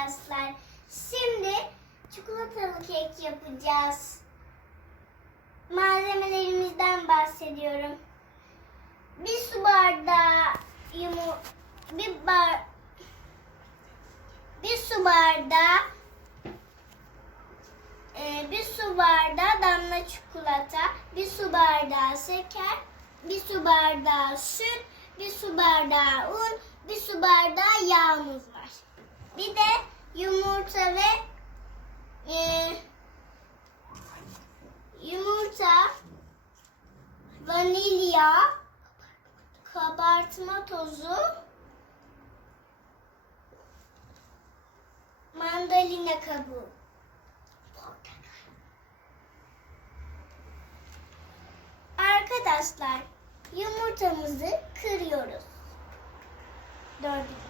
arkadaşlar. Şimdi çikolatalı kek yapacağız. Malzemelerimizden bahsediyorum. Bir su bardağı yumu bir bar bir su bardağı e, bir su bardağı damla çikolata, bir su bardağı şeker, bir su bardağı süt, bir su bardağı un, bir su bardağı yağımız. Bir de yumurta ve e, yumurta, vanilya, kabartma tozu, mandalina kabuğu. Arkadaşlar yumurtamızı kırıyoruz. Dördüncü.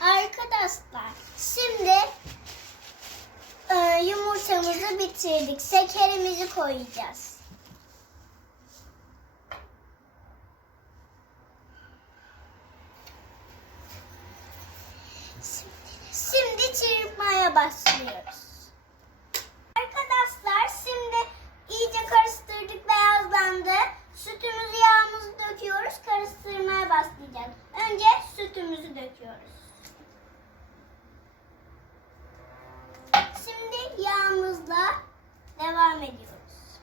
Arkadaşlar şimdi e, bitirdik. Şekerimizi koyacağız. Şimdi çırpmaya başlıyoruz. Arkadaşlar şimdi iyice karıştırdık beyazlandı. Sütümüzü yağımızı döküyoruz. Karıştırmaya başlayacağız. Önce sütümüzü döküyoruz. Şimdi yağımızla devam ediyoruz.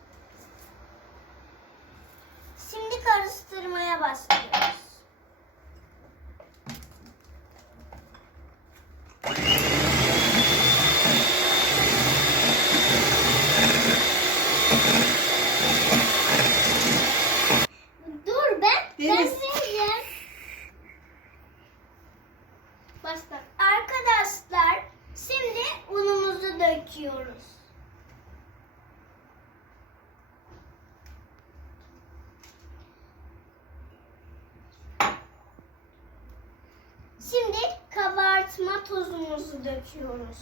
Şimdi karıştırmaya başlıyoruz. Arkadaşlar şimdi unumuzu döküyoruz. Şimdi kabartma tozumuzu döküyoruz.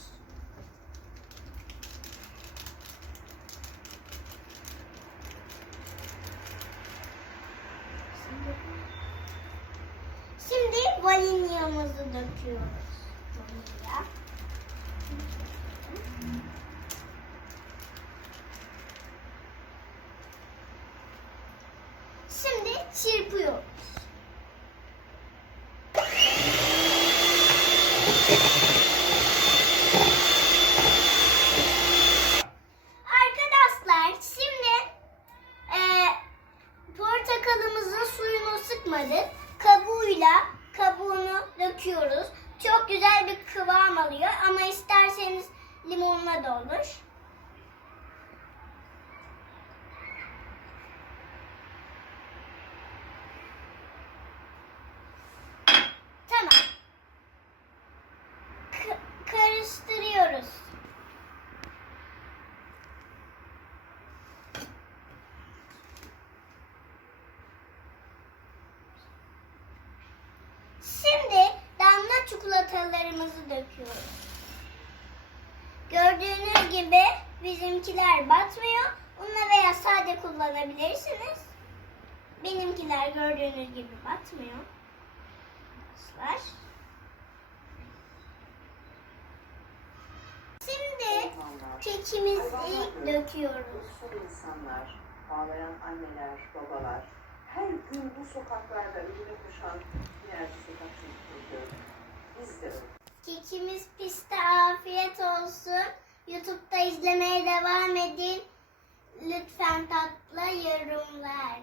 Şimdi vanilyamızı döküyoruz. Vanilya. Şimdi çırpıyoruz. Arkadaşlar şimdi e, portakalımızın suyunu sıkmadık. Kabuğuyla kabuğunu döküyoruz. Çok güzel bir kıvam alıyor ama isterseniz limonla da olur. Tamam. K- karıştırıyoruz. Şimdi damla çikolatalı gibi bizimkiler batmıyor. Unla veya sade kullanabilirsiniz. Benimkiler gördüğünüz gibi batmıyor. Arkadaşlar. Şimdi kekimizi döküyoruz. İnsanlar, ağlayan anneler, babalar, her gün bu sokaklarda ölüme koşan binlerce sokak çocukları. Biz de öyle. Kekimiz piste afiyet olsun. YouTube'da izlemeye devam edin. Lütfen tatlı yorumlar.